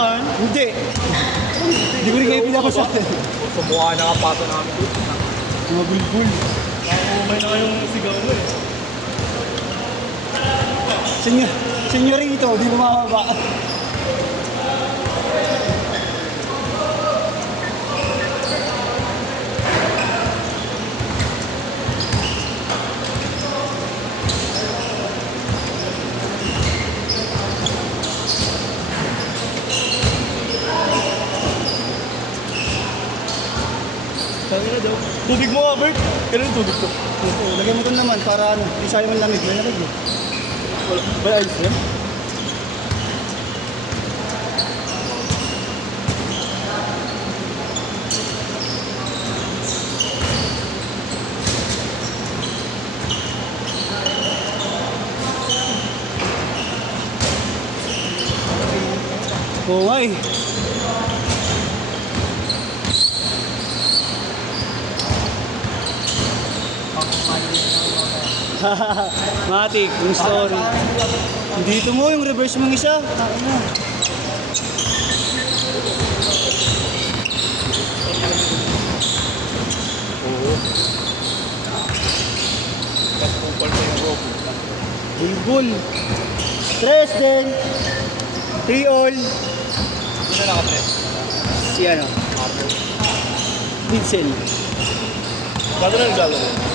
naman. Hindi. Hindi ko rin kayo pinapasa. Sumukha na kapasa namin dito. Mga bulbul. Nakumay na yung sigaw mo eh. Senyorito, di bumababa. Sabi na daw. Tubig mo nga, Bert. Kailan yung tubig to? Oo, lagyan mo ito naman para ano, di sayang ang lamig. May lamig eh. Wala. May ayos yan? Oo nga eh. Matik, yung story. Dito mo, yung reverse mong isa. Ano? Oo. Tapos kumpal pa yung rope. Bulbul. Tres din. 3 all. Hindi na nakapress. Si ano? Vincent. Bago na naglalaro.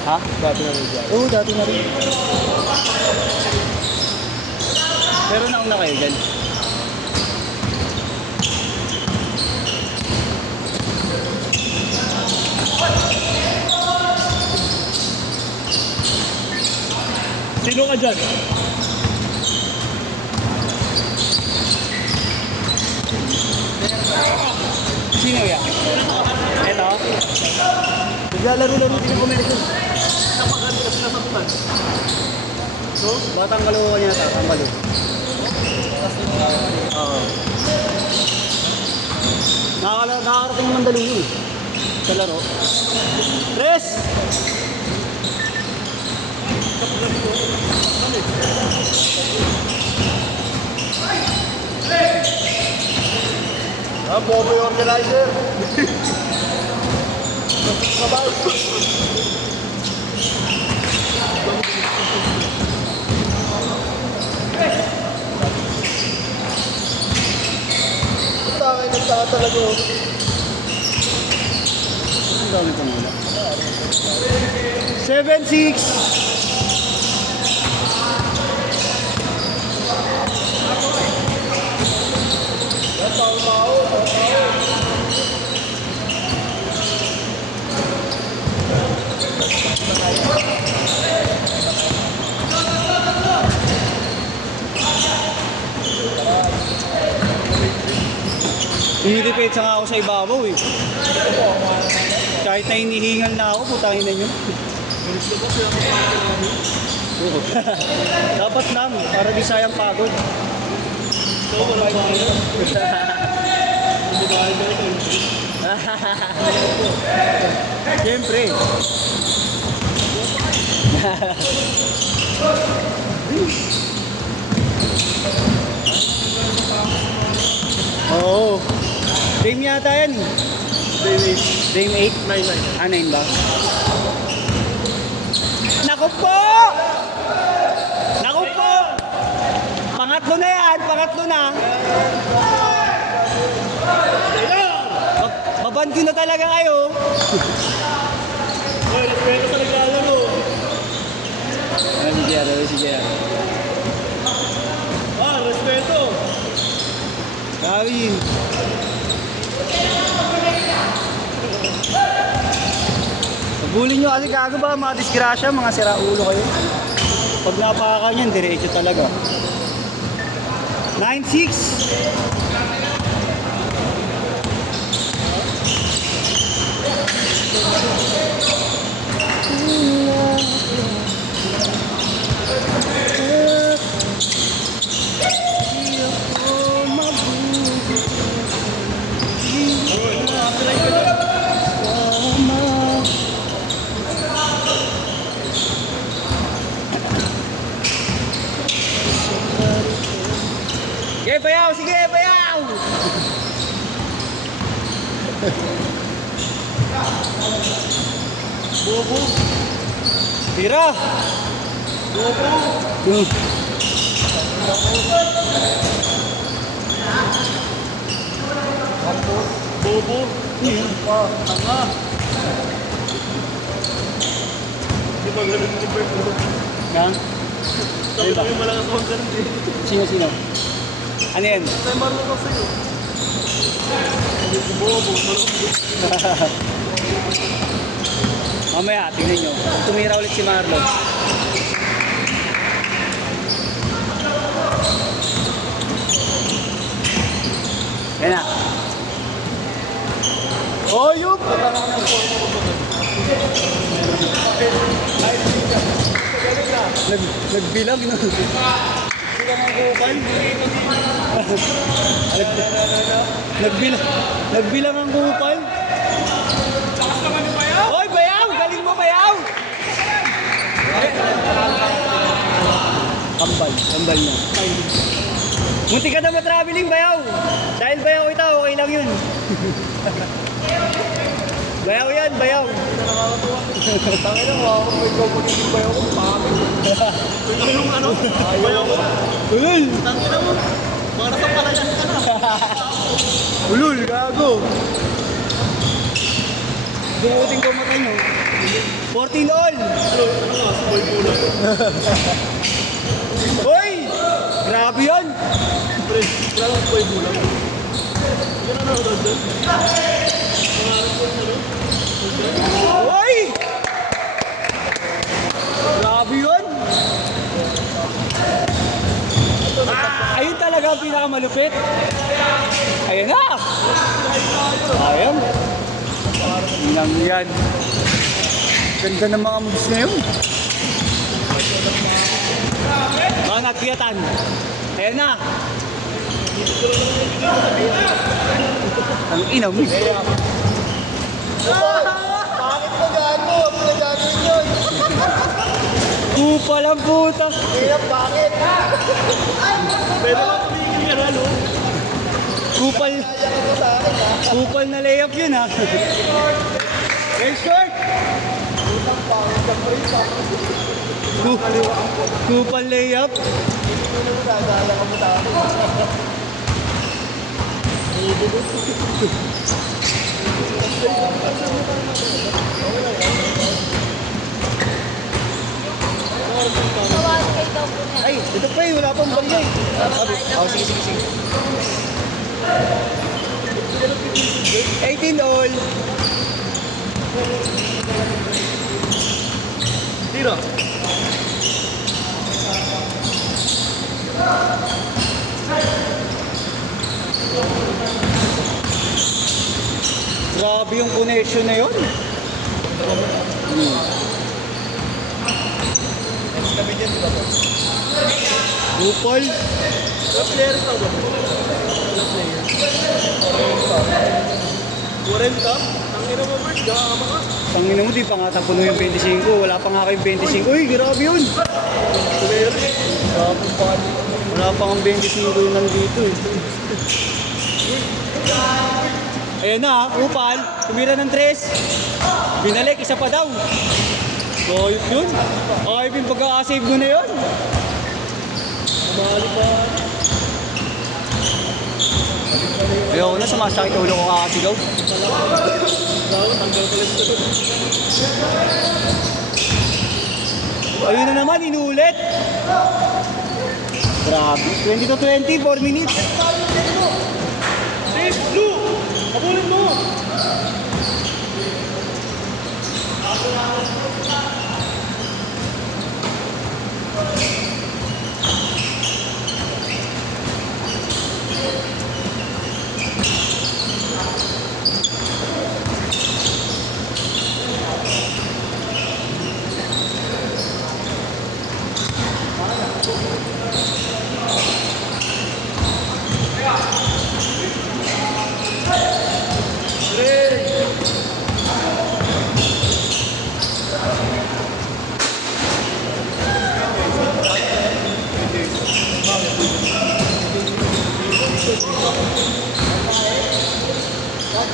Ha? Dati na naglalaro. Oo, dati na rin. Pero nauna kayo dyan. Sino ka dyan? Sino yan? Ito? Naglalaro-laro din ako meron. Napakaganda kasi nasabutan. So, batang kaluwa niya ata, ang balo. Oo. Nakakarating naman daluyo eh. Sa laro. Tres! Ah, bobo yung organizer. Tangay ng tanga talaga. Ang dami pa muna. 7-6! Hinirepeat nga ako sa ibabaw eh. Kahit na hinihingal na ako, putahin na nyo. Oo. Dapat lang, para di sayang pagod. So, wala ba kayo? Hindi ba kayo ganito? Siyempre. Oo. Dame yata yan eh. Dame 8? 9-9. Ah, 9 ba? Naku po! Naku po! Pangatlo na yan, pangatlo na. Baban ko na talaga kayo. Hoy, respeto sa naglalaro. Ano si Jero, si Jero. Ah, respeto. Grabe yun. Pagulin nyo kasi gago ba, mga disgrasya, mga siraulo kayo. Pag napakan yan, diretso talaga. 9-6. Sige, bayaw! Sige, bayaw! Bobo. Tira! Bobo. Hmm. Bobo. Tanga. Di ba ganun ni Bert? Yan. Sabi ko yung malakas akong ganun eh. Sino? Ano yan? Tayo marunong ako sa'yo. Bobo. Mamaya, tingnan nyo. Tumira ulit si Marlon. Yan na. Oh, yun! Nagbilang, no? Bilang ang kupal. Nagbilang ang kupal. Hoy, Bayaw! Galing mo, Bayaw! Kambal na. Munti ka na matraveling, Bayaw. Dahil Bayaw ito, okay lang yun. Bayaw yan, Bayaw. Tangin na, wala akong may gawin yung bayaw ko. Pangit. Yung ano? Bayaw ko. Ulul! Tangin na mo. Mga nasampalayan ka na. Ulul, gago. Dumuting ko matino. 14 all! Ano nga, sabay ko lang. Hoy! Grabe yan! Pre, kailangan ko sabay bulang. Yan ang nanonood doon. Hoy! Grabe yun! Ayun talaga ang pinakamalupit. Ayan na! Ayan. Inang yan. Ganda ng mga moves na yun. Mga nagkiyatan. Ayan na. Ang ina mo. Bakit mo gago? Pinagagawin yun. Kupal ang puta. Kaya bakit? Pwede ba tumigil yan, ano? Kupal. Kaya ka mo sa akin, ha? Kupal na layup yun ha. Very short. Utang pangit ka, pre. Kupal layup. Hindi mo na magagala ka mo sa akin. Ay, ito pa eh. Wala pang bagay. Oh, sige. 18 all. Tira. Grabe yung connection na yun. Kami dyan, di ba po? Kupal. Ilang players na ba? Ilang players? 40? Ang ina mo, Bert. Gakama ka. Tangina mo, di pa nga tapuno yung 25. Wala pa nga kayong 25. Uy, grabe yun. Wala pa nga 25 yun nandito eh. Ayan na, Kupal. Tumira ng 3. Binalik, isa pa daw. Ayop yun. Ayop yung pagkakasave mo na yun. Balik pa. Ayoko na, sumasakit ulo ko kakasigaw. Bago, tanggal pala ito doon. Ayun na naman, inulit. Grabe. 20 to 20, 4 minutes. Safe, Blue! Habulin mo! Ilan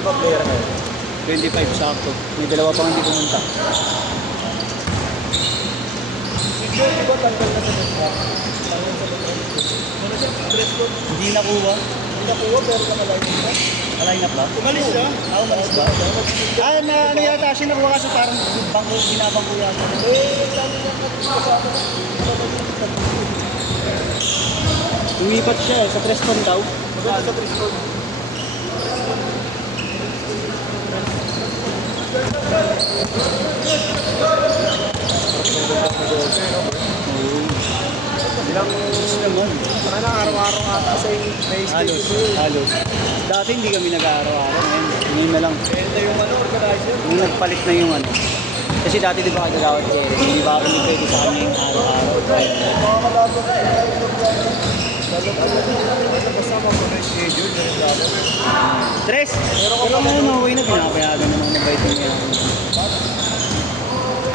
ba player na yun? 25 sakto. May dalawa pang hindi pumunta. Si Joy, di ba tanggal na sa network? Tanggal sa network. Ano siya? Dress code? Hindi nakuha. Hindi nakuha, pero nakaline na. Line up ba? Umalis siya? Umalis ba? Ah, na ano yata siya nakuha kasi parang bangko, binabangko yata. Sabi niya kasama na. Umipat siya sa press con daw. Maganda sa dress code. Ilang naman. Sana araw-araw ata sa may Halos, schedule. halos. Dati hindi kami nag-aaraw-araw. Ngayon na lang. Ito yung organizer. Nung nagpalit na yung ano. Kasi dati di ba kagagawad ko eh. Hindi ba kami pwede sa kanya yung araw-araw. Mga malabo na kasama ko na schedule. Tres! Pero ano, okay na. Pinapayagan naman ng bait niya.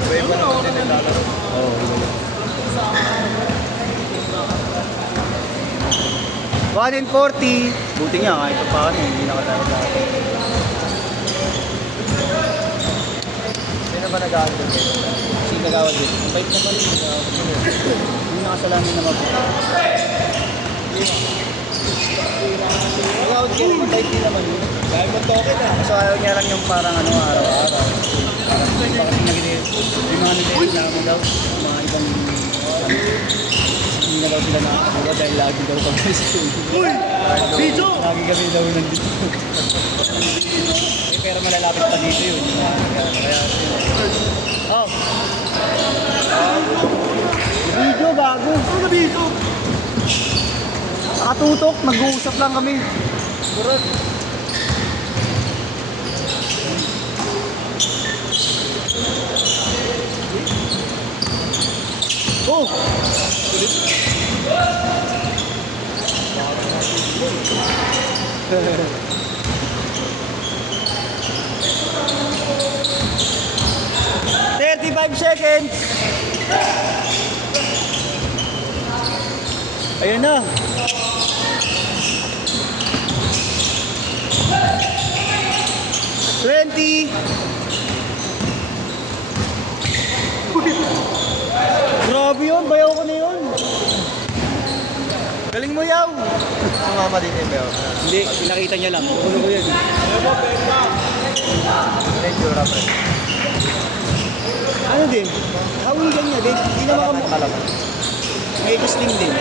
Iba ba naman din nilalaro? Oo, okay. 140. Buti nga kahit pa paano, hindi nakatawa. Hindi na ba nag-aandun dito? Kasi nagawad din. Ang bait naman rin. Hindi nakasalamin naman po. Nagawad kayo, mabait din naman yun. Dahil mo token ah. So ayaw niya lang yung parang ano araw-araw. Parang hindi pa kasi nagiging yung mga nililip na naman daw. Mga ibang hindi na daw sila nakakabuka dahil lagi daw kami sa school. Uy! Bijo! Lagi kami daw nandito. Eh, pero malalapit pa dito yun. Yung mga kaya oh. Video bago. Ano na bijo? Nakatutok, mag-uusap lang kami. Kurot. Oh! seconds. Ayun na. $20. Grabe yun, bayaw ko na yun. Galing mo yaw. Sumama din yung Beo. Hindi, pinakita niya lang. Ano ko yun? Medyo rough eh. Ano din? Hawigan niya din. Hindi naman Malaman. medyo slim din.